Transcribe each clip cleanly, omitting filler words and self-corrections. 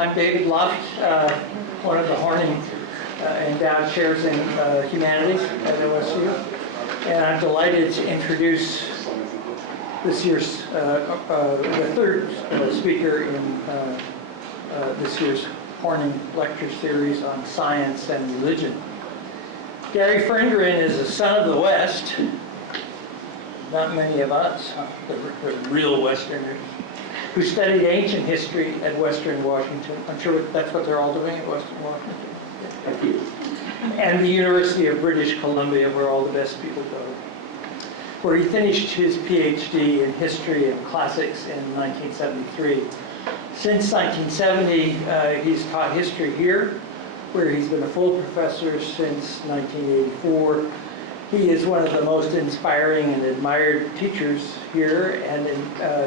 I'm David Luft, one of the Horning endowed chairs in humanities at OSU, and I'm delighted to introduce this year's, the third speaker in this year's Horning Lecture Series on Science and Religion. Gary Ferngren is a son of the West, not many of us, the real Westerners, who studied ancient history at Western Washington. I'm sure that's what they're all doing at Western Washington. Thank you. And the University of British Columbia, where all the best people go, where he finished his PhD in history and classics in 1973. Since 1970, he's taught history here, where he's been a full professor since 1984. He is one of the most inspiring and admired teachers here, and in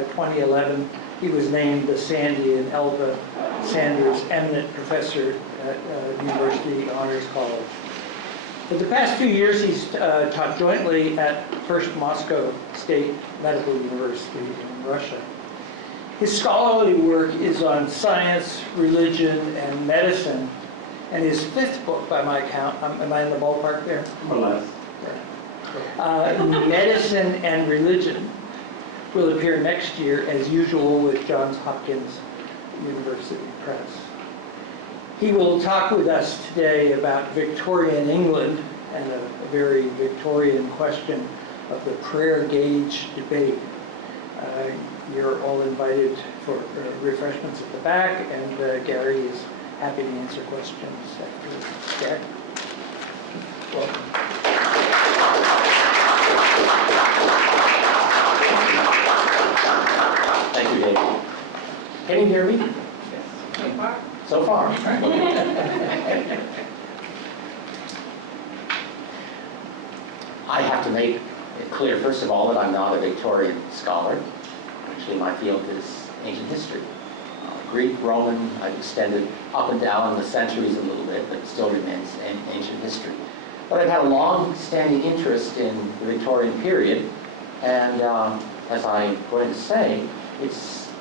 2011, he was named the Sandy and Elva Sanders Eminent Professor at University Honors College. For the past few years, he's taught jointly at First Moscow State Medical University in Russia. His scholarly work is on science, religion, and medicine, and his fifth book, by my count, am I in the ballpark there? More or less. Medicine and Religion will appear next year, as usual, with Johns Hopkins University Press. He will talk with us today about Victorian England and a very Victorian question of the prayer gauge debate. You're all invited for refreshments at the back, and Gary is happy to answer questions after. Gary, welcome. Thank you, David. Can you hear me? Yes. So far? So far. I have to make it clear, first of all, that I'm not a Victorian scholar. Actually, my field is ancient history. Greek, Roman, I've extended up and down the centuries a little bit, but it still remains ancient history. But I've had a long-standing interest in the Victorian period, and as I'm going to say, it's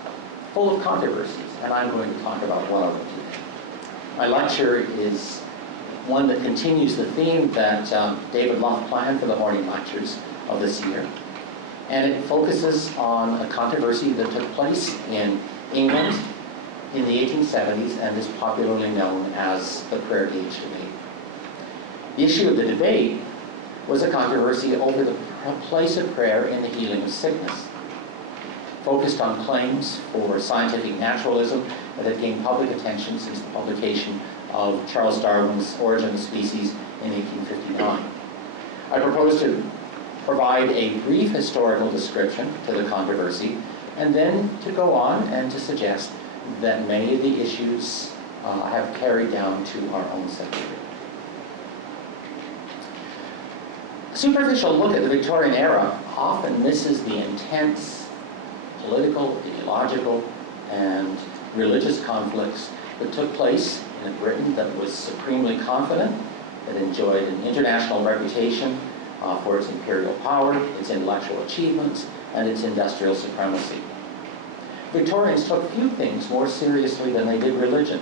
full of controversies, and I'm going to talk about one of them today. My lecture is one that continues the theme that David Luft planned for the Horning Lectures of this year, and it focuses on a controversy that took place in England in the 1870s and is popularly known as the prayer gauge debate. The issue of the debate was a controversy over the place of prayer in the healing of sickness, focused on claims for scientific naturalism that had gained public attention since the publication of Charles Darwin's Origin of Species in 1859. I propose to provide a brief historical description to the controversy, and then to go on and to suggest that many of the issues have carried down to our own century. A superficial look at the Victorian era often misses the intense political, ideological, and religious conflicts that took place in a Britain that was supremely confident, that enjoyed an international reputation for its imperial power, its intellectual achievements, and its industrial supremacy. Victorians took few things more seriously than they did religion,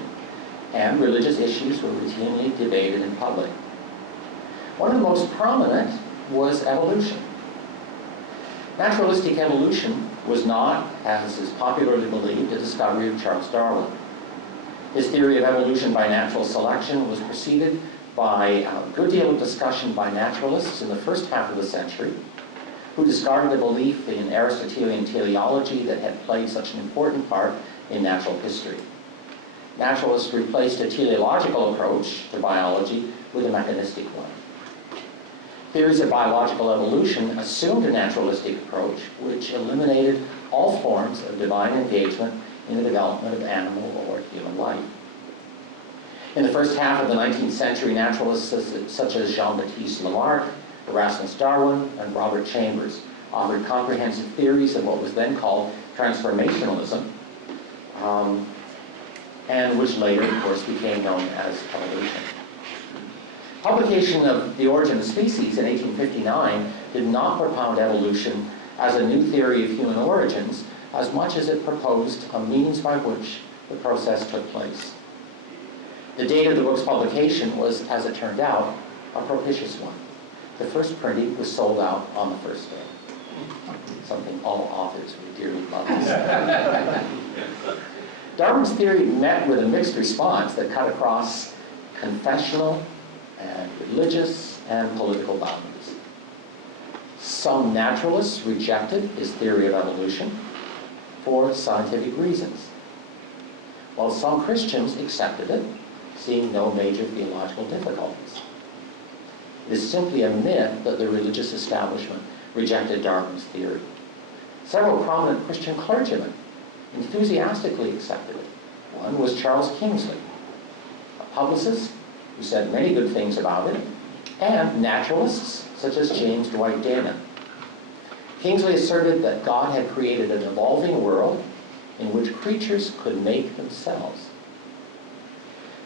and religious issues were routinely debated in public. One of the most prominent was evolution. Naturalistic evolution was not, as is popularly believed, a discovery of Charles Darwin. His theory of evolution by natural selection was preceded by a good deal of discussion by naturalists in the first half of the century, who discarded the belief in Aristotelian teleology that had played such an important part in natural history. Naturalists replaced a teleological approach to biology with a mechanistic one. Theories of biological evolution assumed a naturalistic approach which eliminated all forms of divine engagement in the development of animal or human life. In the first half of the 19th century, naturalists such as Jean-Baptiste Lamarck, Erasmus Darwin, and Robert Chambers offered comprehensive theories of what was then called transformationalism, and which later, of course, became known as evolution. Publication of The Origin of Species in 1859 did not propound evolution as a new theory of human origins as much as it proposed a means by which the process took place. The date of the book's publication was, as it turned out, a propitious one. The first printing was sold out on the first day. Something all authors would dearly love to say. Darwin's theory met with a mixed response that cut across confessional and religious and political boundaries. Some naturalists rejected his theory of evolution for scientific reasons, while some Christians accepted it, seeing no major theological difficulties. It is simply a myth that the religious establishment rejected Darwin's theory. Several prominent Christian clergymen enthusiastically accepted it. One was Charles Kingsley, a publicist who said many good things about it, and naturalists such as James Dwight Dana. Kingsley asserted that God had created an evolving world in which creatures could make themselves.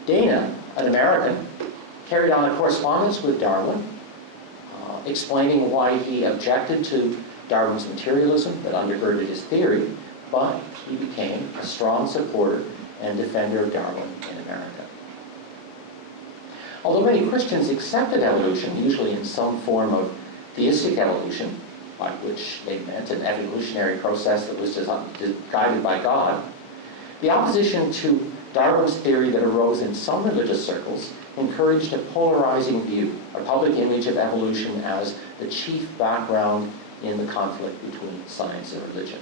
Dana, an American, carried on a correspondence with Darwin, explaining why he objected to Darwin's materialism that undergirded his theory, but he became a strong supporter and defender of Darwin in America. Although many Christians accepted evolution, usually in some form of theistic evolution, by which they meant an evolutionary process that was guided by God, the opposition to Darwin's theory that arose in some religious circles encouraged a polarizing view, a public image of evolution as the chief background in the conflict between science and religion.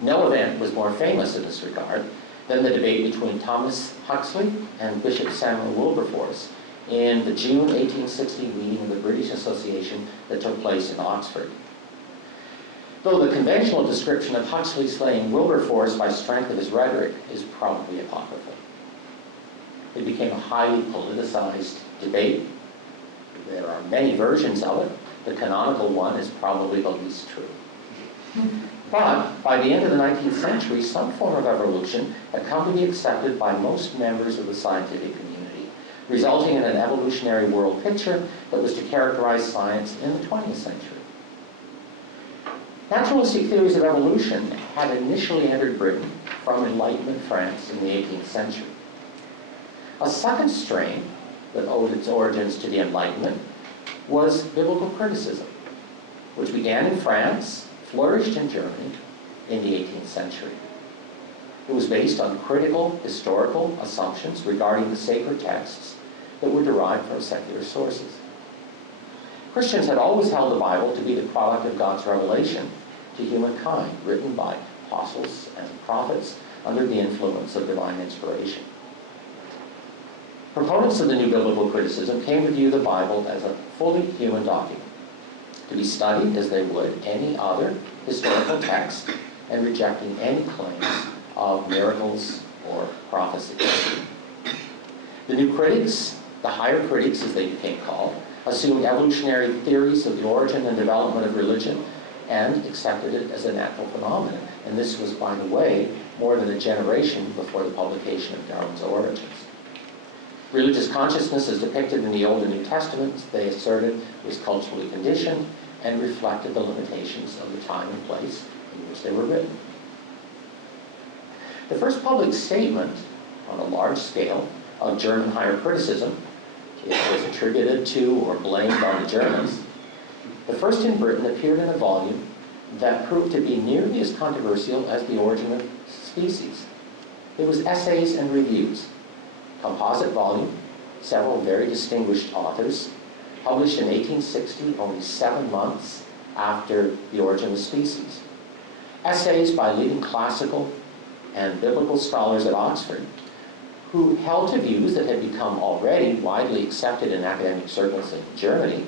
No event was more famous in this regard than the debate between Thomas Huxley and Bishop Samuel Wilberforce in the June 1860 meeting of the British Association that took place in Oxford. Though the conventional description of Huxley slaying Wilberforce by strength of his rhetoric is probably apocryphal. It became a highly politicized debate. There are many versions of it. The canonical one is probably the least true. But by the end of the 19th century, some form of evolution had come to be accepted by most members of the scientific community, resulting in an evolutionary world picture that was to characterize science in the 20th century. Naturalistic theories of evolution had initially entered Britain from Enlightenment France in the 18th century. A second strain that owed its origins to the Enlightenment was biblical criticism, which began in France, flourished in Germany in the 18th century. It was based on critical historical assumptions regarding the sacred texts that were derived from secular sources. Christians had always held the Bible to be the product of God's revelation to humankind, written by apostles and prophets under the influence of divine inspiration. Proponents of the new biblical criticism came to view the Bible as a fully human document, to be studied as they would any other historical text, and rejecting any claims of miracles or prophecy. The new critics, the higher critics as they became called, assumed evolutionary theories of the origin and development of religion and accepted it as a natural phenomenon. And this was, by the way, more than a generation before the publication of Darwin's Origins. Religious consciousness, as depicted in the Old and New Testaments, they asserted was culturally conditioned and reflected the limitations of the time and place in which they were written. The first public statement on a large scale of German higher criticism, it was attributed to or blamed on the Germans. The first in Britain appeared in a volume that proved to be nearly as controversial as The Origin of Species. It was Essays and Reviews, composite volume, several very distinguished authors, published in 1860, only 7 months after The Origin of Species. Essays by leading classical and biblical scholars at Oxford, who held to views that had become already widely accepted in academic circles in Germany,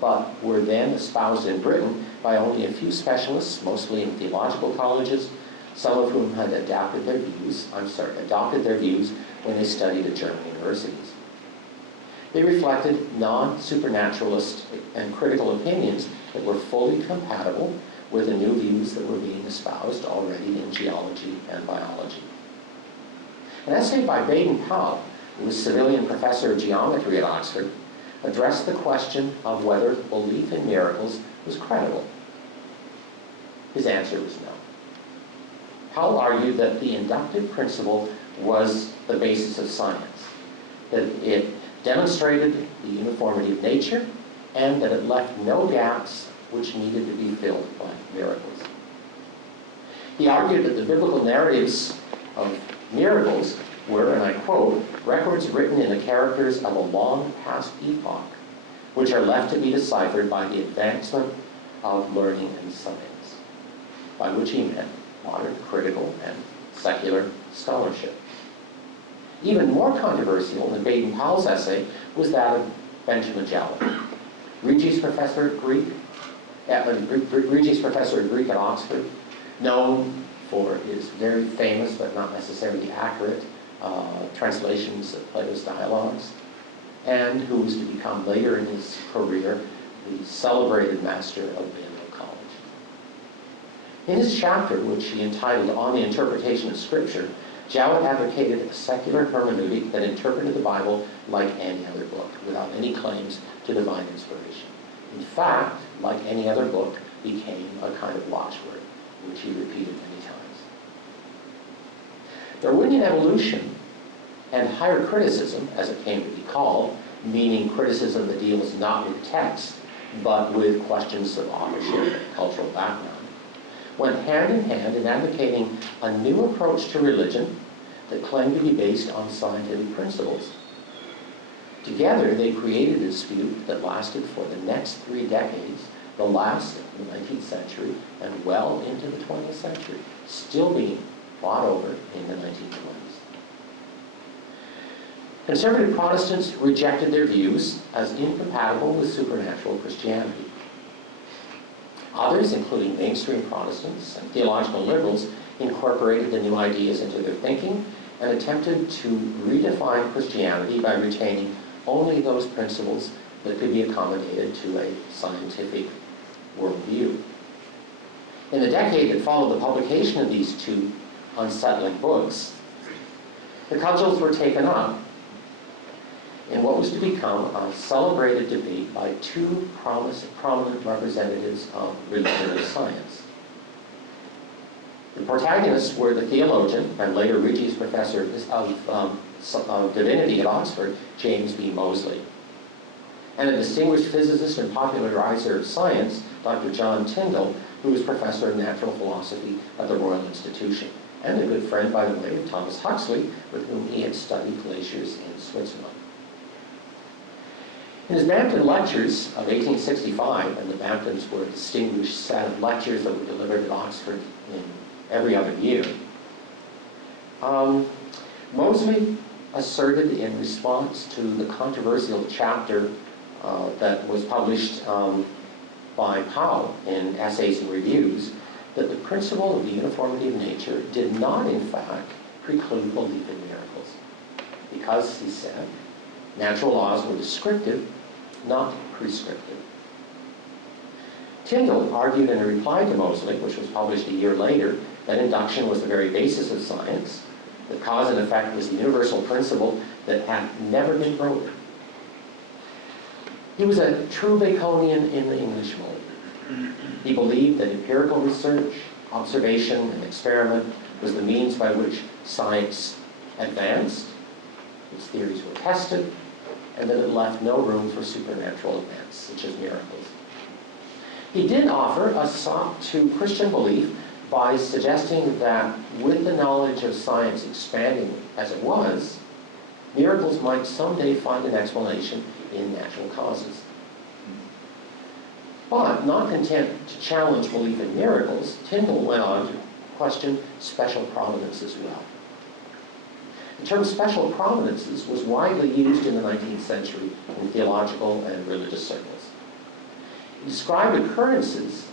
but were then espoused in Britain by only a few specialists, mostly in theological colleges, some of whom had adopted their views when they studied at German universities. They reflected non-supernaturalist and critical opinions that were fully compatible with the new views that were being espoused already in geology and biology. An essay by Baden-Powell, who was civilian professor of geometry at Oxford, addressed the question of whether belief in miracles was credible. His answer was no. Powell argued that the inductive principle was the basis of science, that it demonstrated the uniformity of nature, and that it left no gaps which needed to be filled by miracles. He argued that the biblical narratives of miracles were, and I quote, records written in the characters of a long past epoch, which are left to be deciphered by the advancement of learning and science, by which he meant modern critical and secular scholarship. Even more controversial than Baden-Powell's essay was that of Benjamin Jowett, Regius Professor of Greek at Oxford, known for his very famous but not necessarily accurate translations of Plato's dialogues, and who was to become later in his career the celebrated master of Balliol College. In his chapter, which he entitled On the Interpretation of Scripture, Jowett advocated a secular hermeneutic that interpreted the Bible like any other book, without any claims to divine inspiration. In fact, like any other book, became a kind of watchword, which he repeated many times. Darwinian evolution and higher criticism, as it came to be called, meaning criticism that deals not with text, but with questions of authorship and cultural background, went hand in hand in advocating a new approach to religion that claimed to be based on scientific principles. Together, they created a dispute that lasted for the next 3 decades, the last of the 19th century and well into the 20th century, still being fought over in the 1920s. Conservative Protestants rejected their views as incompatible with supernatural Christianity. Others, including mainstream Protestants and theological liberals, incorporated the new ideas into their thinking and attempted to redefine Christianity by retaining only those principles that could be accommodated to a scientific worldview. In the decade that followed the publication of these two unsettling books, the cudgels were taken up in what was to become a celebrated debate by two prominent representatives of religion and science. The protagonists were the theologian and later Regius Professor of Divinity at Oxford, James B. Moseley, and a distinguished physicist and popularizer of science, Dr. John Tyndall, who was Professor of Natural Philosophy at the Royal Institution, and a good friend, by the way, of Thomas Huxley, with whom he had studied glaciers in Switzerland. In his Bampton Lectures of 1865, and the Bamptons were a distinguished set of lectures that were delivered at Oxford in every other year, Moseley asserted in response to the controversial chapter that was published by Powell in Essays and Reviews that the principle of the uniformity of nature did not, in fact, preclude belief in miracles. Because, he said, natural laws were descriptive, not prescriptive. Tyndall argued in a reply to Moseley, which was published a year later, that induction was the very basis of science, that cause and effect was the universal principle that had never been broken. He was a true Baconian in the English mode. He believed that empirical research, observation, and experiment was the means by which science advanced, its theories were tested, and that it left no room for supernatural events, such as miracles. He did offer a sop to Christian belief by suggesting that with the knowledge of science expanding as it was, miracles might someday find an explanation in natural causes. But, not content to challenge belief in miracles, Tyndall went on to question special providence as well. The term special providences was widely used in the 19th century in theological and religious circles. It described occurrences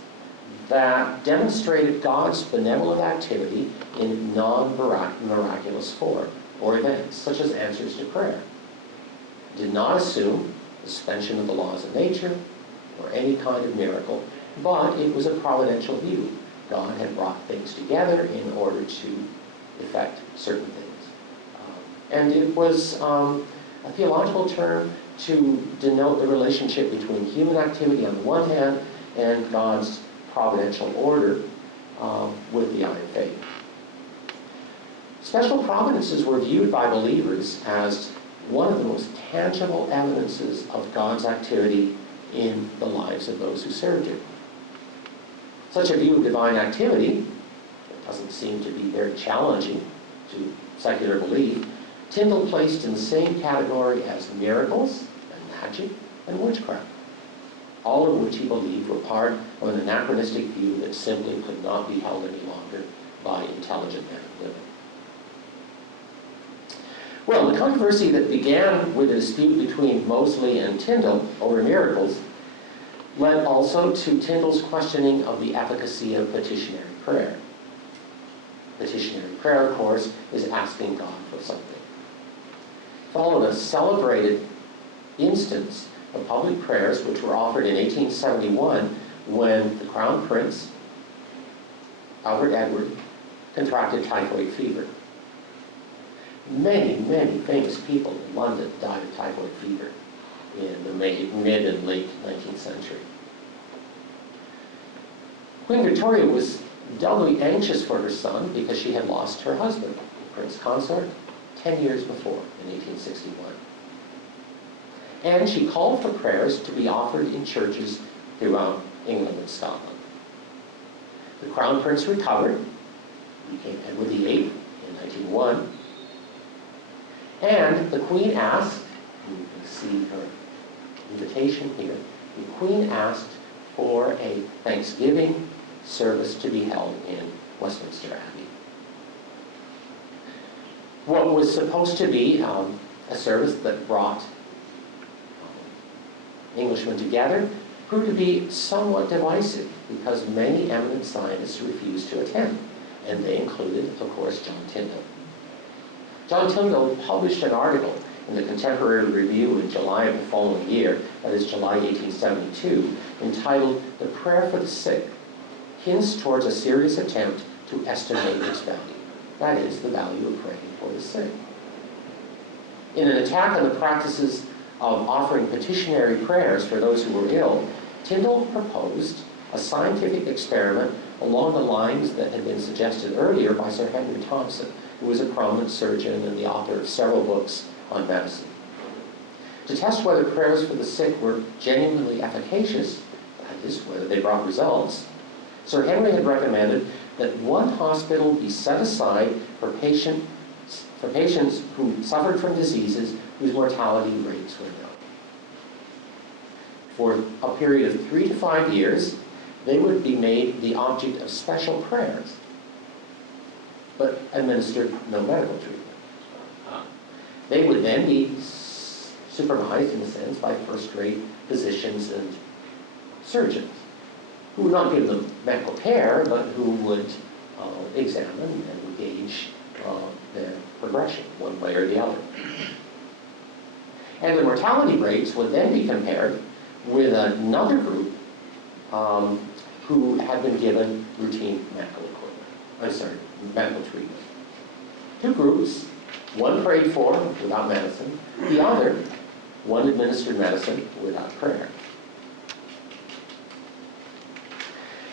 that demonstrated God's benevolent activity in non-miraculous form or events, such as answers to prayer. It did not assume the suspension of the laws of nature or any kind of miracle, but it was a providential view. God had brought things together in order to effect certain things. And it was a theological term to denote the relationship between human activity on the one hand and God's providential order with the eye of faith. Special providences were viewed by believers as one of the most tangible evidences of God's activity in the lives of those who served Him. Such a view of divine activity doesn't seem to be very challenging to secular belief. Tyndall placed in the same category as miracles and magic and witchcraft, all of which he believed were part of an anachronistic view that simply could not be held any longer by intelligent men and women. Well, the controversy that began with a dispute between Moseley and Tyndall over miracles led also to Tyndall's questioning of the efficacy of petitionary prayer. Petitionary prayer, of course, is asking God for something. Followed a celebrated instance of public prayers which were offered in 1871 when the Crown Prince, Albert Edward, contracted typhoid fever. Many, many famous people in London died of typhoid fever in the mid and late 19th century. Queen Victoria was doubly anxious for her son because she had lost her husband, Prince Consort, 10 years before, in 1861. And she called for prayers to be offered in churches throughout England and Scotland. The Crown Prince recovered, became Edward VIII in 1901, and the Queen asked, you can see her invitation here, the Queen asked for a Thanksgiving service to be held in Westminster Abbey. What was supposed to be a service that brought Englishmen together proved to be somewhat divisive because many eminent scientists refused to attend, and they included, of course, John Tyndall. John Tyndall published an article in the Contemporary Review in July of the following year, that is July 1872, entitled "The Prayer for the Sick Hints Towards a Serious Attempt to Estimate its Value." That is, the value of praying for the sick. In an attack on the practices of offering petitionary prayers for those who were ill, Tyndall proposed a scientific experiment along the lines that had been suggested earlier by Sir Henry Thompson, who was a prominent surgeon and the author of several books on medicine. To test whether prayers for the sick were genuinely efficacious, that is, whether they brought results, Sir Henry had recommended that one hospital be set aside for patients who suffered from diseases whose mortality rates were known. For a period of 3 to 5 years, they would be made the object of special prayers, but administered no medical treatment. They would then be supervised, in a sense, by first-rate physicians and surgeons, who would not give them medical care, but who would examine and gauge their progression, one way or the other. And the mortality rates would then be compared with another group who had been given routine medical treatment. Two groups, one prayed for without medicine, the other, one administered medicine without prayer.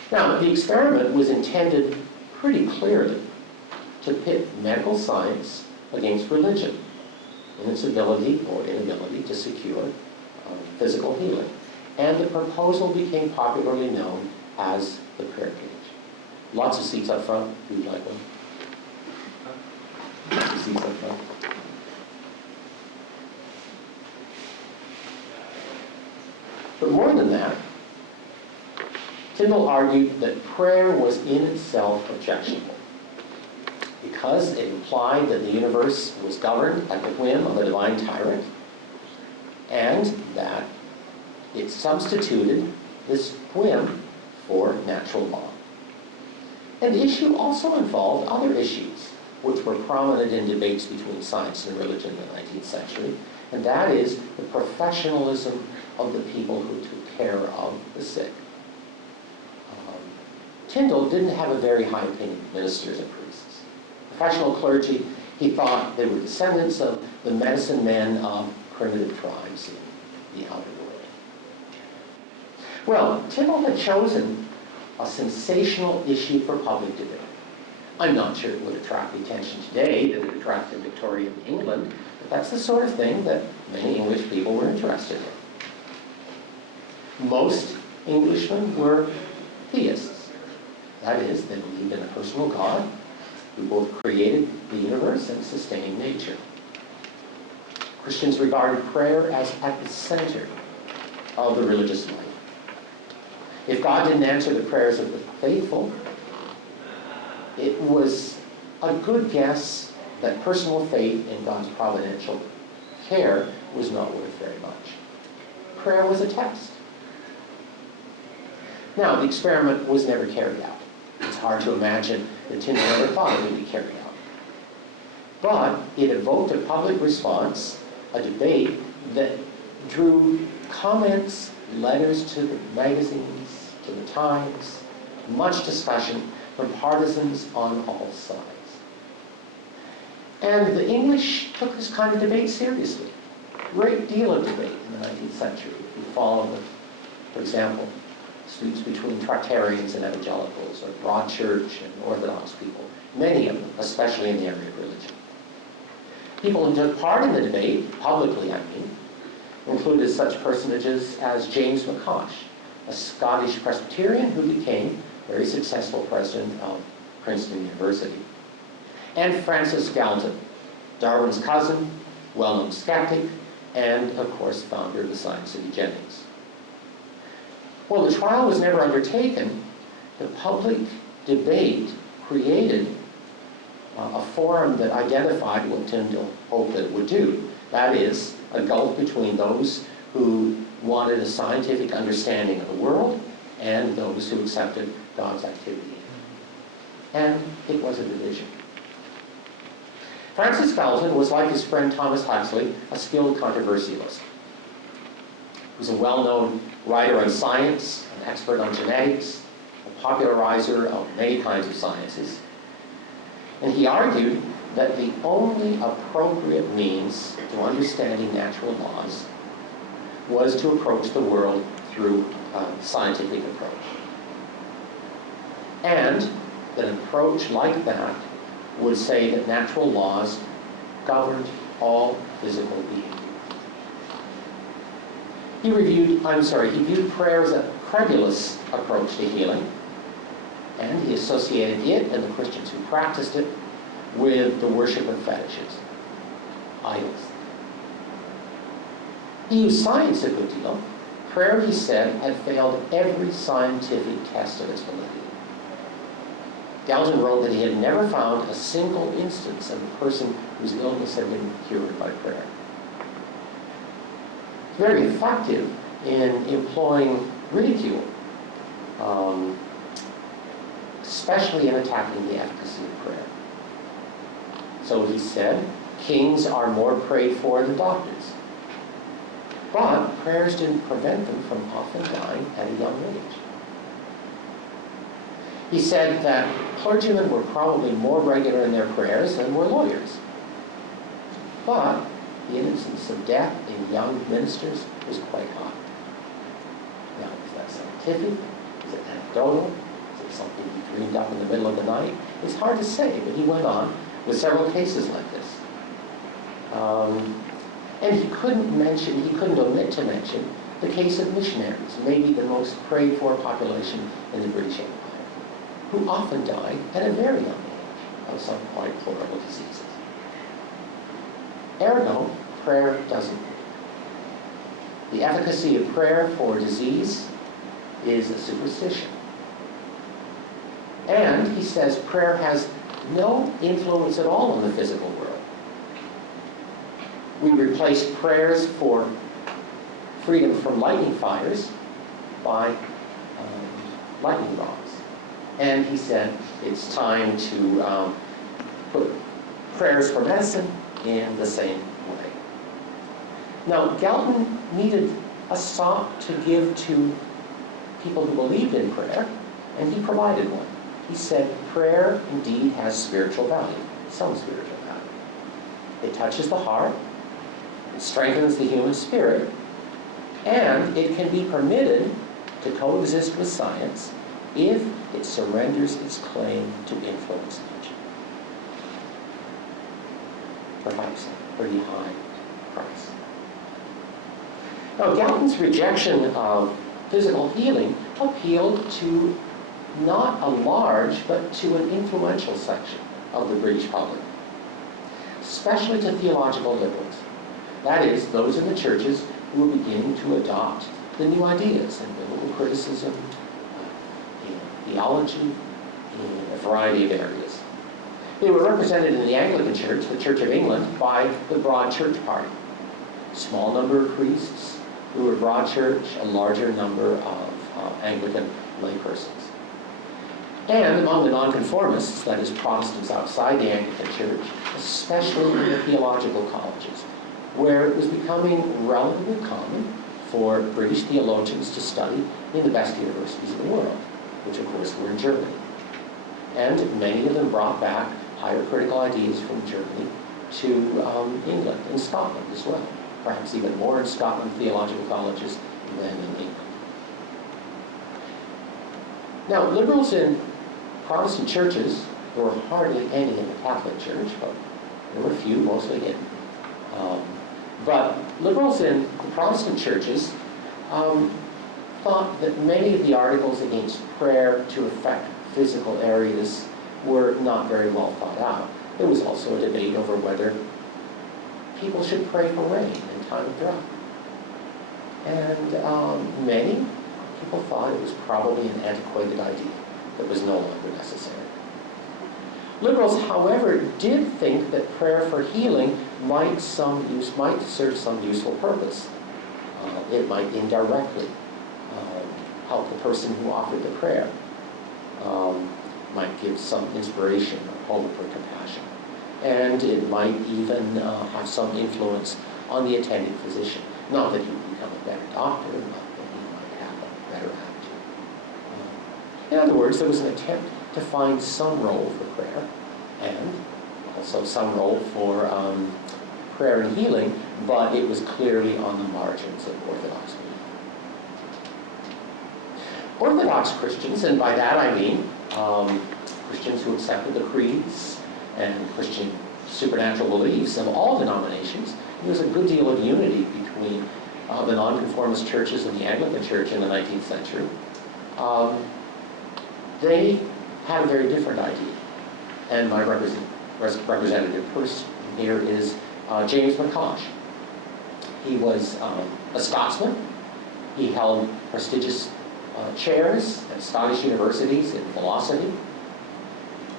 Now, the experiment was intended pretty clearly to pit medical science against religion in its ability or inability to secure physical healing. And the proposal became popularly known as the prayer cage. Lots of seats up front, if you'd like one. Lots of seats up front. But more than that, Tyndall argued that prayer was in itself objectionable because it implied that the universe was governed at the whim of a divine tyrant, and that it substituted this whim for natural law. And the issue also involved other issues which were prominent in debates between science and religion in the 19th century, and that is the professionalism of the people who took care of the sick. Tyndall didn't have a very high opinion of ministers and priests. Professional clergy, he thought they were descendants of the medicine men of primitive tribes in the outer world. Well, Tyndall had chosen a sensational issue for public debate, I'm not sure it would attract the attention today that it attracted Victorian England, but that's the sort of thing that many English people were interested in. Most Englishmen were theists. That is, they believed in a personal God who both created the universe and sustained nature. Christians regarded prayer as at the center of the religious life. If God didn't answer the prayers of the faithful, it was a good guess that personal faith in God's providential care was not worth very much. Prayer was a test. Now, the experiment was never carried out. It's hard to imagine that Tyndall ever thought it would be carried out. But it evoked a public response, a debate that drew comments, letters to the magazines, to the Times, much discussion from partisans on all sides. And the English took this kind of debate seriously. Great deal of debate in the 19th century. If you follow, for example, disputes between Tractarians and evangelicals, or Broad Church and Orthodox people, many of them, especially in the area of religion. People who took part in the debate, publicly I mean, included such personages as James McCosh, a Scottish Presbyterian who became very successful president of Princeton University, and Francis Galton, Darwin's cousin, well-known skeptic, and of course founder of the science of eugenics. Well, the trial was never undertaken. The public debate created a forum that identified what Tyndall hoped that it would do. That is, a gulf between those who wanted a scientific understanding of the world and those who accepted God's activity. And it was a division. Francis Galton was, like his friend Thomas Huxley, a skilled controversialist. He was a well-known writer on science, an expert on genetics, a popularizer of many kinds of sciences. And he argued that the only appropriate means to understanding natural laws was to approach the world through a scientific approach. And that an approach like that would say that natural laws governed all physical being. He viewed prayer as a credulous approach to healing, and he associated it and the Christians who practiced it with the worship of fetishes, idols. He used science a good deal. Prayer, he said, had failed every scientific test of its validity. Galton wrote that he had never found a single instance of a person whose illness had been cured by prayer. Very effective in employing ridicule, especially in attacking the efficacy of prayer. So he said, kings are more prayed for than doctors. But prayers didn't prevent them from often dying at a young age. He said that clergymen were probably more regular in their prayers than were lawyers. But the incidence of death in young ministers was quite high. Now, is that scientific? Is it anecdotal? Is it something he dreamed up in the middle of the night? It's hard to say, but he went on with several cases like this. And he couldn't omit to mention the case of missionaries, maybe the most prayed for population in the British Empire, who often died at a very young age of some quite horrible diseases. Ergo, prayer doesn't work. The efficacy of prayer for disease is a superstition. And he says prayer has no influence at all on the physical world. We replace prayers for freedom from lightning fires by lightning rods. And he said it's time to put prayers for medicine in the same way. Now, Galton needed a sop to give to people who believed in prayer, and he provided one. He said, prayer indeed has spiritual value, some spiritual value. It touches the heart, it strengthens the human spirit, and it can be permitted to coexist with science if it surrenders its claim to influence nature. Perhaps a pretty high price. Now, Galton's rejection of physical healing appealed to not a large, but to an influential section of the British public, especially to theological liberals. That is, those in the churches who were beginning to adopt the new ideas in biblical criticism, in theology, in a variety of areas. They were represented in the Anglican Church, the Church of England, by the Broad Church Party. Small number of priests who were Broad Church, a larger number of Anglican laypersons. And among the nonconformists, that is Protestants outside the Anglican Church, especially in the theological colleges, where it was becoming relatively common for British theologians to study in the best universities in the world, which of course were in Germany. And many of them brought back higher critical ideas from Germany to England and Scotland as well. Perhaps even more in Scotland theological colleges than in England. Now, liberals in Protestant churches, there were hardly any in the Catholic Church, but there were a few, mostly hidden. But liberals in the Protestant churches thought that many of the articles against prayer to affect physical areas were not very well thought out. There was also a debate over whether people should pray for rain in time of drought. And many people thought it was probably an antiquated idea that was no longer necessary. Liberals, however, did think that prayer for healing might serve some useful purpose. It might indirectly help the person who offered the prayer. Might give some inspiration or hope or compassion. And it might even have some influence on the attending physician. Not that he would become a better doctor, but that he might have a better attitude. In other words, there was an attempt to find some role for prayer, and also some role for prayer and healing, but it was clearly on the margins of Orthodox belief. Orthodox Christians, and by that I mean Christians who accepted the creeds and Christian supernatural beliefs of all denominations, there was a good deal of unity between the nonconformist churches and the Anglican Church in the 19th century. They had a very different idea. And my representative person here is James McCosh. He was a Scotsman. He held prestigious chairs at Scottish universities in philosophy.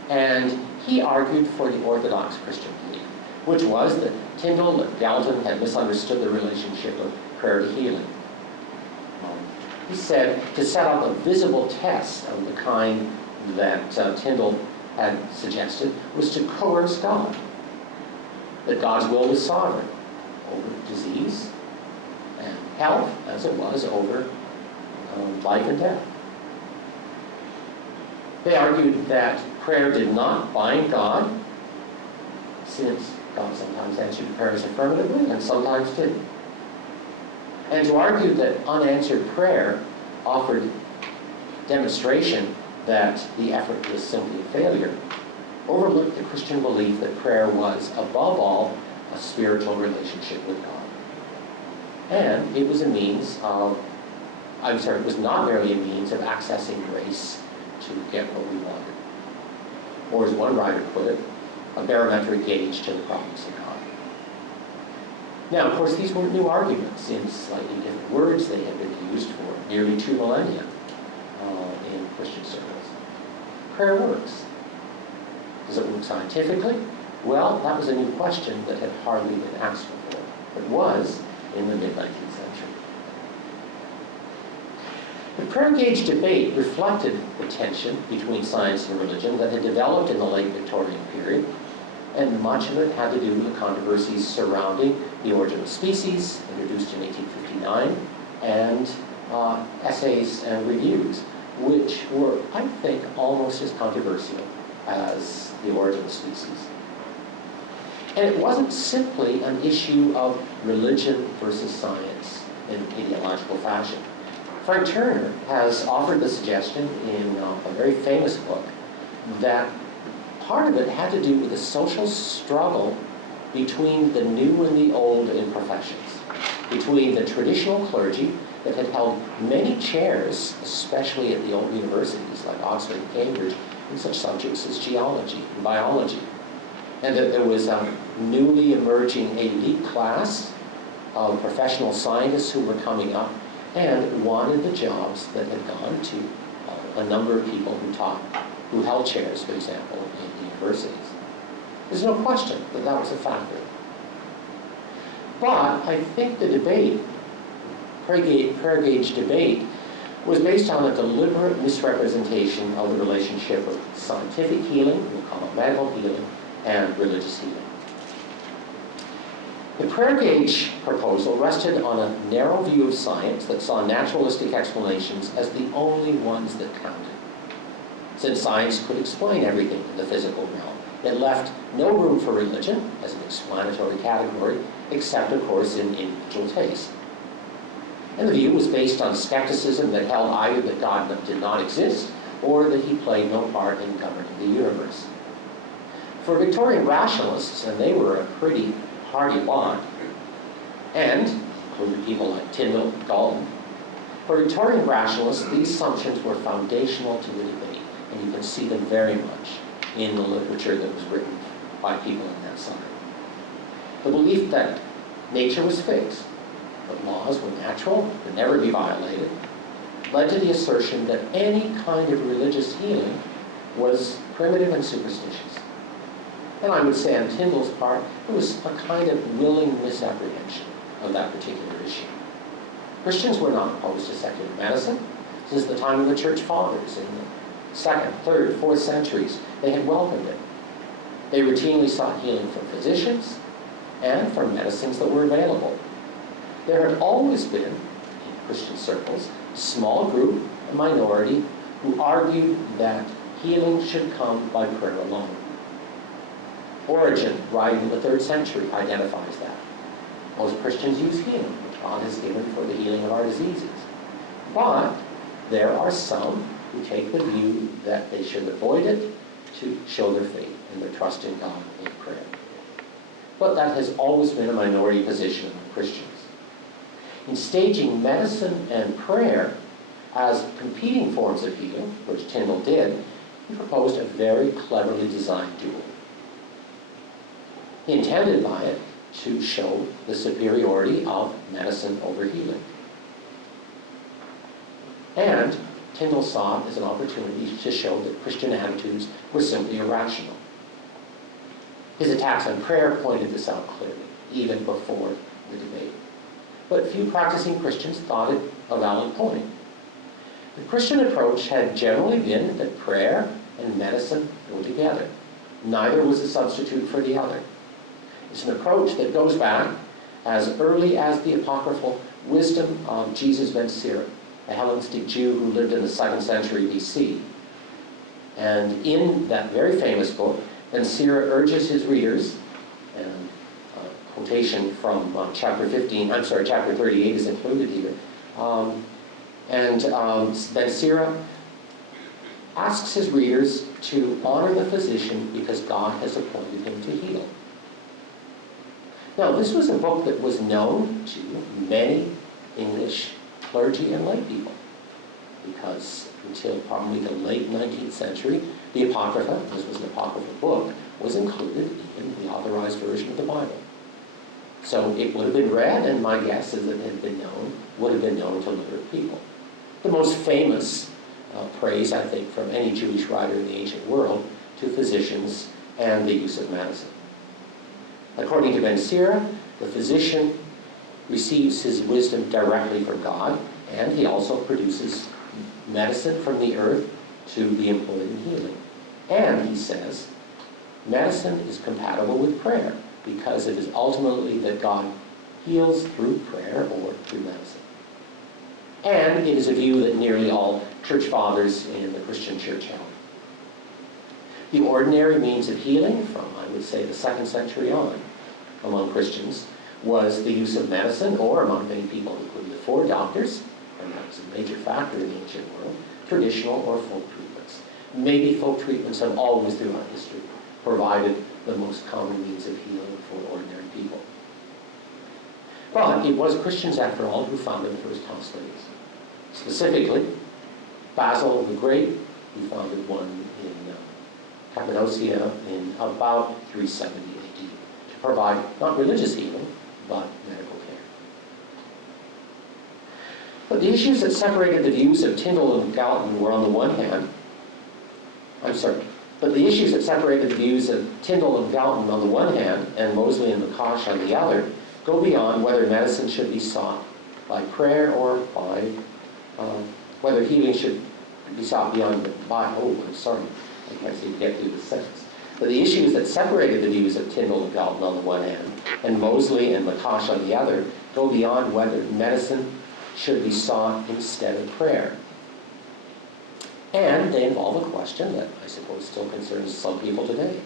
And he argued for the Orthodox Christian belief, which was that Tyndall and Galton had misunderstood the relationship of prayer to healing. He said to set up a visible test of the kind that Tyndall had suggested was to coerce God, that God's will was sovereign over disease and health, as it was over life and death. They argued that prayer did not bind God, since God sometimes answered prayers affirmatively and sometimes didn't. And to argue that unanswered prayer offered demonstration that the effort was simply a failure overlooked the Christian belief that prayer was, above all, a spiritual relationship with God. And it was a means of, it was not merely a means of accessing grace to get what we wanted. Or as one writer put it, a barometric gauge to the promise of God. Now, of course, these weren't new arguments in slightly different words. They had been used for nearly 2 millennia in Christian circles. Prayer works. Does it work scientifically? Well, that was a new question that had hardly been asked before. It was in the mid-19th century. The prayer gauge debate reflected the tension between science and religion that had developed in the late Victorian period, and much of it had to do with the controversies surrounding the origin of species, introduced in 1859, and essays and reviews, which were, I think, almost as controversial as the origin of species. And it wasn't simply an issue of religion versus science in ideological fashion. Frank Turner has offered the suggestion in a very famous book that part of it had to do with the social struggle between the new and the old in professions, between the traditional clergy that had held many chairs, especially at the old universities like Oxford and Cambridge, in such subjects as geology and biology, and that there was a newly emerging elite class of professional scientists who were coming up and wanted the jobs that had gone to a number of people who held chairs, for example, in universities. There's no question that that was a factor. But I think the debate, prayer gauge debate, was based on a deliberate misrepresentation of the relationship of scientific healing, we call it medical healing, and religious healing. The prayer gauge proposal rested on a narrow view of science that saw naturalistic explanations as the only ones that counted. Since science could explain everything in the physical realm, it left no room for religion as an explanatory category, except, of course, in individual taste. And the view was based on skepticism that held either that God did not exist or that he played no part in governing the universe. For Victorian rationalists, and they were a pretty hardy lot, and including people like Tyndall, Galton, for Victorian rationalists, these assumptions were foundational to the debate, and you can see them very much in the literature that was written by people on that side. The belief that nature was fixed, that laws were natural, could never be violated, led to the assertion that any kind of religious healing was primitive and superstitious. And I would say on Tyndall's part, it was a kind of willing misapprehension of that particular issue. Christians were not opposed to secular medicine. Since the time of the Church Fathers in the 2nd, 3rd, 4th centuries, they had welcomed it. They routinely sought healing from physicians and from medicines that were available. There had always been, in Christian circles, a small group, a minority, who argued that healing should come by prayer alone. Origen, writing in the 3rd century, identifies that. Most Christians use healing, which God has given for the healing of our diseases. But there are some who take the view that they should avoid it to show their faith and their trust in God in prayer. But that has always been a minority position of Christians. In staging medicine and prayer as competing forms of healing, which Tyndall did, he proposed a very cleverly designed duel. He intended by it to show the superiority of medicine over healing. And Tyndall saw it as an opportunity to show that Christian attitudes were simply irrational. His attacks on prayer pointed this out clearly, even before the debate. But few practicing Christians thought it a valid point. The Christian approach had generally been that prayer and medicine go together. Neither was a substitute for the other. It's an approach that goes back as early as the apocryphal wisdom of Jesus ben Sira, a Hellenistic Jew who lived in the 2nd century BC. And in that very famous book, ben Sira urges his readers, and a quotation from chapter 38 is included here, ben Sira asks his readers to honor the physician because God has appointed him to heal. Now, this was a book that was known to many English clergy and lay people, because until probably the late 19th century, the Apocrypha, this was an apocryphal book, was included in the authorized version of the Bible. So it would have been read, and my guess is that it would have been known to literate people. The most famous praise, I think, from any Jewish writer in the ancient world to physicians and the use of medicine. According to ben Sira, the physician receives his wisdom directly from God, and he also produces medicine from the earth to be employed in healing. And he says, medicine is compatible with prayer because it is ultimately that God heals through prayer or through medicine. And it is a view that nearly all church fathers in the Christian church held. The ordinary means of healing from, I would say, the 2nd century on among Christians was the use of medicine, or among many people, including the 4 doctors, and that was a major factor in the ancient world, traditional or folk treatments. Maybe folk treatments have always throughout history provided the most common means of healing for ordinary people. But it was Christians, after all, who founded the first hospitals. Specifically, Basil the Great, who founded one in Cappadocia in about 370 AD to provide not religious healing, but medical care. But the issues that separated the views of Tyndall and Galton were on the one hand, but the issues that separated the views of Tyndall and Galton on the one hand, and Moseley and McCosh on the other, go beyond whether medicine should be sought by prayer or by, whether healing should be sought by, I can't seem to get through this sentence. But the issues that separated the views of Tyndall and Galton on the one hand, and Moseley and McCosh on the other, go beyond whether medicine should be sought instead of prayer. And they involve a question that I suppose still concerns some people today.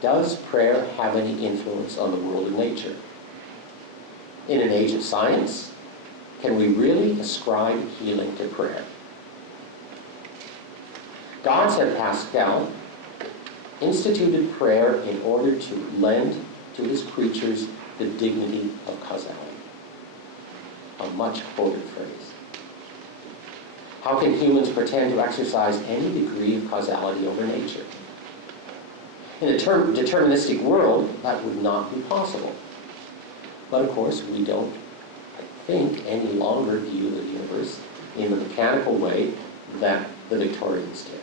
Does prayer have any influence on the world of nature? In an age of science, can we really ascribe healing to prayer? God, said Pascal, instituted prayer in order to lend to his creatures the dignity of causality. A much quoted phrase. How can humans pretend to exercise any degree of causality over nature? In a deterministic world, that would not be possible. But of course, we don't, I think, any longer view the universe in the mechanical way that the Victorians did.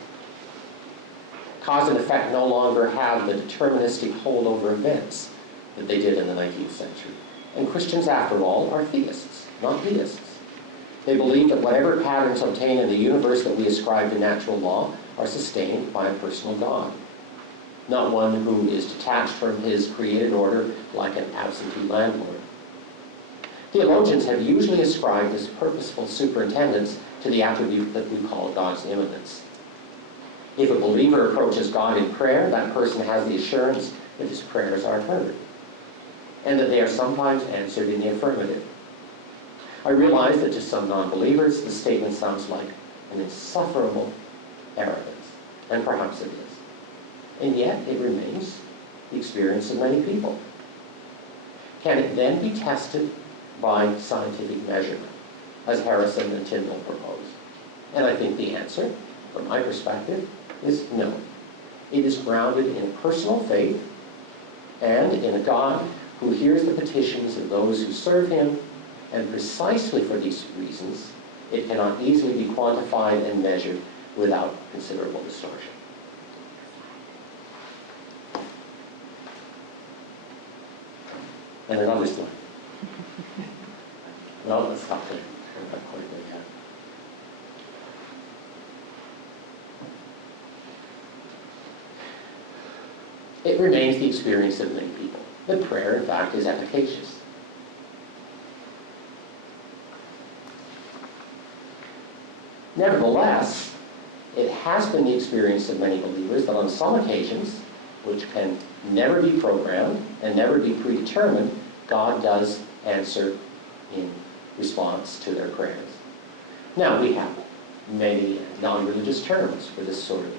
Cause and effect no longer have the deterministic hold over events that they did in the 19th century. And Christians, after all, are theists, not deists. They believe that whatever patterns obtain in the universe that we ascribe to natural law are sustained by a personal God, not one who is detached from his created order like an absentee landlord. Theologians have usually ascribed this purposeful superintendence to the attribute that we call God's immanence. If a believer approaches God in prayer, that person has the assurance that his prayers are heard, and that they are sometimes answered in the affirmative. I realize that to some non-believers, the statement sounds like an insufferable arrogance, and perhaps it is. And yet, it remains the experience of many people. Can it then be tested by scientific measurement, as Harrison and Tyndall propose? And I think the answer, from my perspective, is no. It is grounded in personal faith and in a God who hears the petitions of those who serve him, and precisely for these reasons, it cannot easily be quantified and measured without considerable distortion. And another slide. No, let's stop there. I'm not quite there yet. It remains the experience of many people that prayer, in fact, is efficacious. Nevertheless, it has been the experience of many believers that on some occasions, which can never be programmed and never be predetermined, God does answer in response to their prayers. Now, we have many non-religious terms for this sort of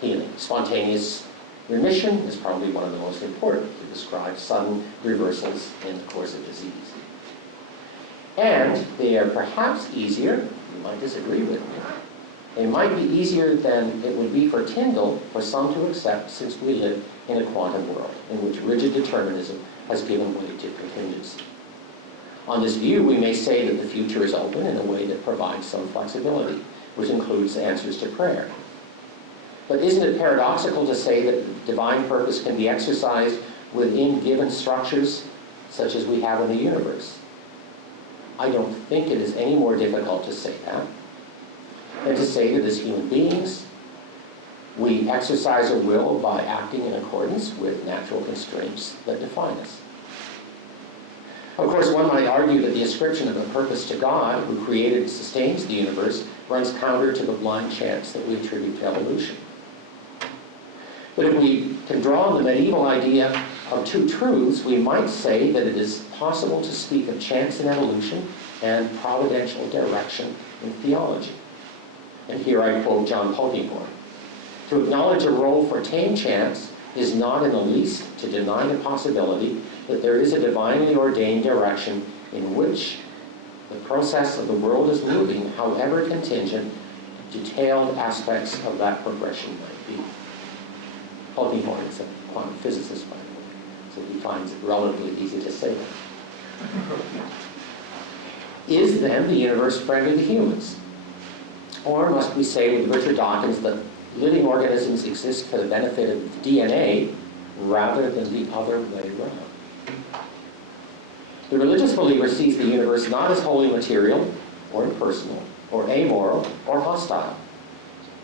healing. Spontaneous remission is probably one of the most important to describe sudden reversals in the course of disease. And they are perhaps easier, you might disagree with me, they might be easier than it would be for Tyndall for some to accept, since we live in a quantum world in which rigid determinism has given way to contingency. On this view, we may say that the future is open in a way that provides some flexibility, which includes answers to prayer. But isn't it paradoxical to say that divine purpose can be exercised within given structures such as we have in the universe? I don't think it is any more difficult to say that than to say that as human beings, we exercise our will by acting in accordance with natural constraints that define us. Of course, one might argue that the ascription of a purpose to God, who created and sustains the universe, runs counter to the blind chance that we attribute to evolution. But if we can draw on the medieval idea of two truths, we might say that it is possible to speak of chance and evolution and providential direction in theology. And here I quote John Tyndall. To acknowledge a role for tame chance is not in the least to deny the possibility that there is a divinely ordained direction in which the process of the world is moving, however contingent, detailed aspects of that progression might be. Tyndall is a quantum physicist, by the way, so he finds it relatively easy to say that. Is then the universe friendly to humans? Or must we say with Richard Dawkins that living organisms exist for the benefit of the DNA rather than the other way around? The religious believer sees the universe not as wholly material or impersonal or amoral or hostile.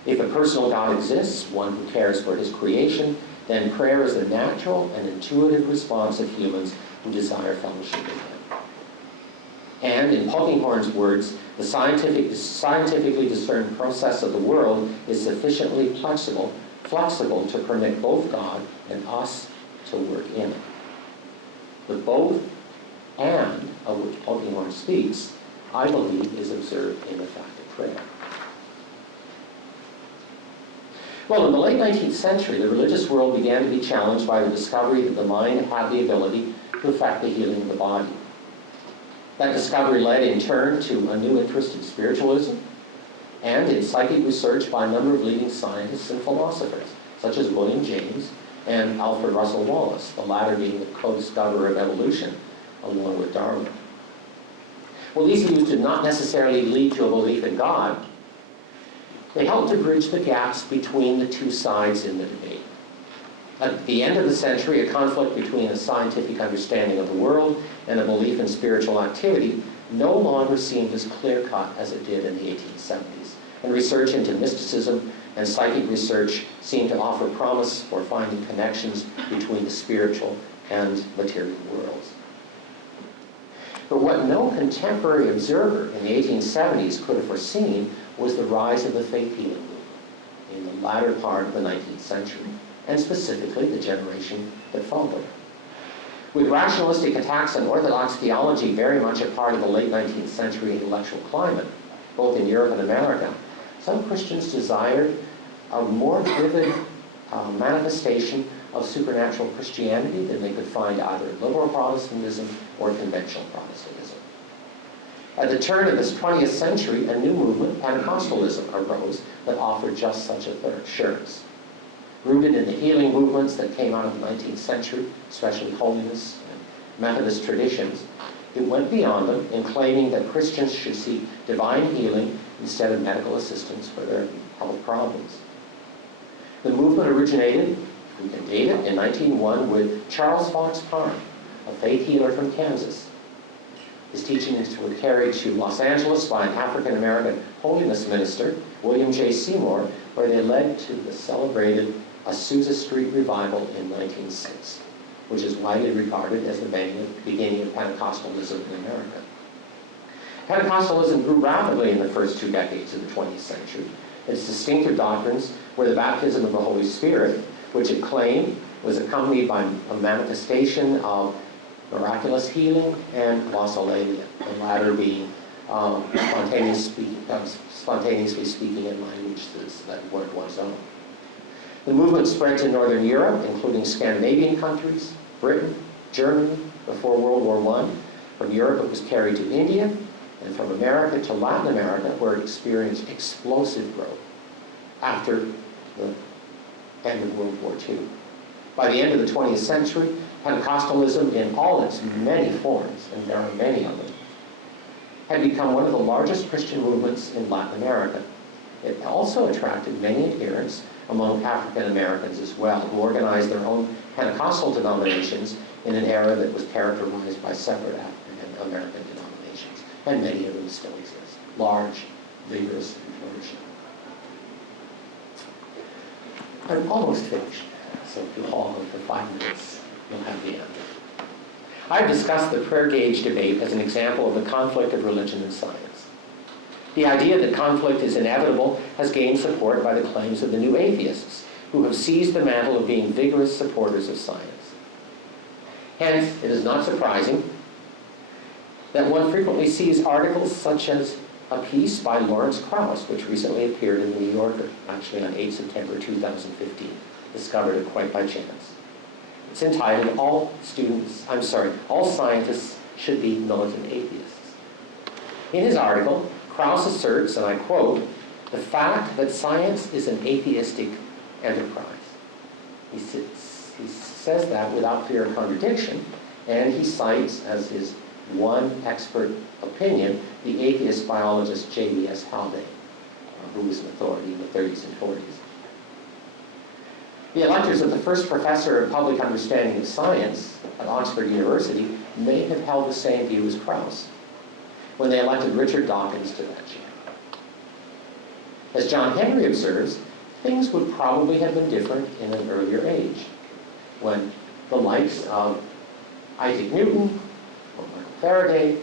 If a personal God exists, one who cares for his creation, then prayer is the natural and intuitive response of humans who desire fellowship with him. And in Polkinghorne's words, the scientifically discerned process of the world is sufficiently flexible to permit both God and us to work in it. The both and of which Polkinghorne speaks, I believe, is observed in the fact of prayer. Well, in the late 19th century, the religious world began to be challenged by the discovery that the mind had the ability to affect the healing of the body. That discovery led, in turn, to a new interest in spiritualism and in psychic research by a number of leading scientists and philosophers, such as William James and Alfred Russel Wallace, the latter being the co-discoverer of evolution, along with Darwin. Well, these views did not necessarily lead to a belief in God. They helped to bridge the gaps between the two sides in the debate. At the end of the century, a conflict between a scientific understanding of the world and a belief in spiritual activity no longer seemed as clear-cut as it did in the 1870s. And research into mysticism and psychic research seemed to offer promise for finding connections between the spiritual and material worlds. But what no contemporary observer in the 1870s could have foreseen was the rise of the faith healing movement in the latter part of the 19th century, and specifically the generation that followed. With rationalistic attacks on orthodox theology very much a part of the late 19th century intellectual climate, both in Europe and America, some Christians desired a more vivid manifestation of supernatural Christianity than they could find either in liberal Protestantism or conventional Protestantism. At the turn of this 20th century, a new movement, Pentecostalism, arose that offered just such assurance. Rooted in the healing movements that came out of the 19th century, especially holiness and Methodist traditions, it went beyond them in claiming that Christians should seek divine healing instead of medical assistance for their health problems. The movement originated, we can date it, in 1901 with Charles Fox Parham, a faith healer from Kansas. His teachings were carried to Los Angeles by an African-American holiness minister, William J. Seymour, where they led to the celebrated Azusa Street Revival in 1906, which is widely regarded as the beginning of Pentecostalism in America. Pentecostalism grew rapidly in the first 2 decades of the 20th century. Its distinctive doctrines were the baptism of the Holy Spirit, which it claimed was accompanied by a manifestation of miraculous healing and glossolalia, the latter being spontaneously speaking in languages that weren't one's own. The movement spread to Northern Europe, including Scandinavian countries, Britain, Germany, before World War I. From Europe, it was carried to India, and from America to Latin America, where it experienced explosive growth after the end of World War II. By the end of the 20th century, Pentecostalism in all its many forms, and there are many of them, had become one of the largest Christian movements in Latin America. It also attracted many adherents among African Americans as well, who organized their own Pentecostal denominations in an era that was characterized by separate African American denominations, and many of them still exist, large, vigorous, and flourishing. I'm almost finished, so if you hold on for 5 minutes, you'll have the end. I've discussed the prayer gauge debate as an example of the conflict of religion and science. The idea that conflict is inevitable has gained support by the claims of the new atheists, who have seized the mantle of being vigorous supporters of science. Hence, it is not surprising that one frequently sees articles such as a piece by Lawrence Krauss, which recently appeared in the New Yorker, actually on 8 September 2015, discovered it quite by chance. It's entitled, All Scientists Should Be Militant Atheists. In his article, Krauss asserts, and I quote, "the fact that science is an atheistic enterprise." He says that without fear of contradiction, and he cites as his one expert opinion the atheist biologist J.B.S. Haldane, who was an authority in the 30s and 40s. The electors of the first professor of public understanding of science at Oxford University may have held the same view as Krauss when they elected Richard Dawkins to that chair. As John Henry observes, things would probably have been different in an earlier age, when the likes of Isaac Newton, or Michael Faraday,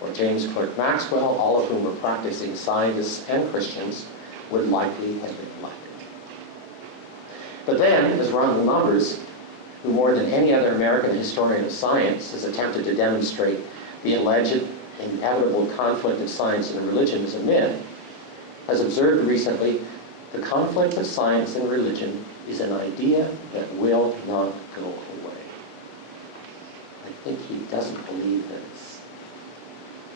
or James Clerk Maxwell, all of whom were practicing scientists and Christians, would likely have been elected. But then, as Ronald Numbers, who more than any other American historian of science has attempted to demonstrate the alleged inevitable conflict of science and religion as a myth, has observed recently, the conflict of science and religion is an idea that will not go away. I think he doesn't believe that it's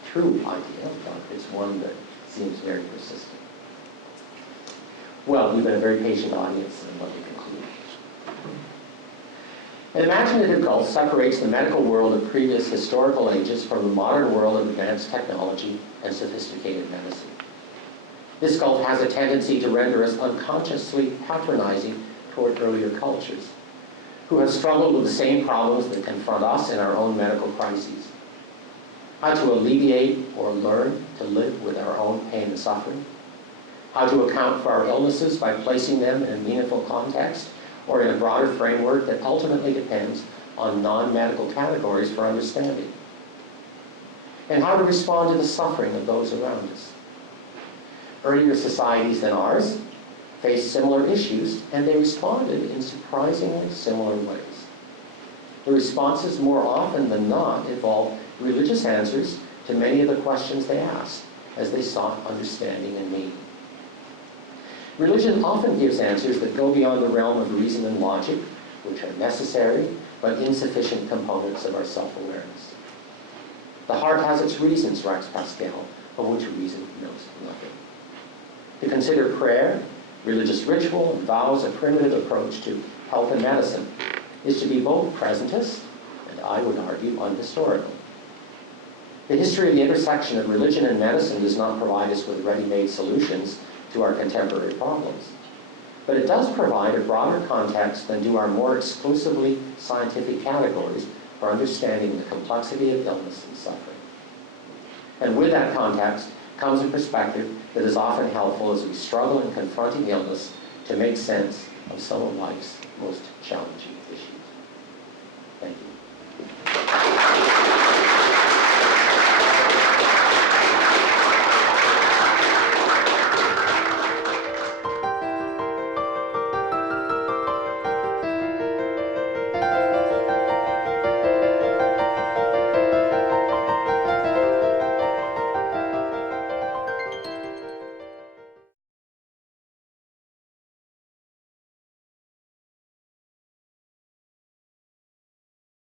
a true idea, but it's one that seems very persistent. Well, you've been a very patient audience, and let me conclude. An imaginative gulf separates the medical world of previous historical ages from the modern world of advanced technology and sophisticated medicine. This gulf has a tendency to render us unconsciously patronizing toward earlier cultures, who have struggled with the same problems that confront us in our own medical crises. How to alleviate or learn to live with our own pain and suffering. How to account for our illnesses by placing them in a meaningful context or in a broader framework that ultimately depends on non-medical categories for understanding. And how to respond to the suffering of those around us. Earlier societies than ours faced similar issues, and they responded in surprisingly similar ways. The responses more often than not involved religious answers to many of the questions they asked as they sought understanding and meaning. Religion often gives answers that go beyond the realm of reason and logic, which are necessary but insufficient components of our self-awareness. The heart has its reasons, writes Pascal, of which reason knows nothing. To consider prayer, religious ritual, and vows a primitive approach to health and medicine is to be both presentist and, I would argue, unhistorical. The history of the intersection of religion and medicine does not provide us with ready-made solutions to our contemporary problems, but it does provide a broader context than do our more exclusively scientific categories for understanding the complexity of illness and suffering. And with that context comes a perspective that is often helpful as we struggle in confronting illness to make sense of some of life's most challenging issues. Thank you.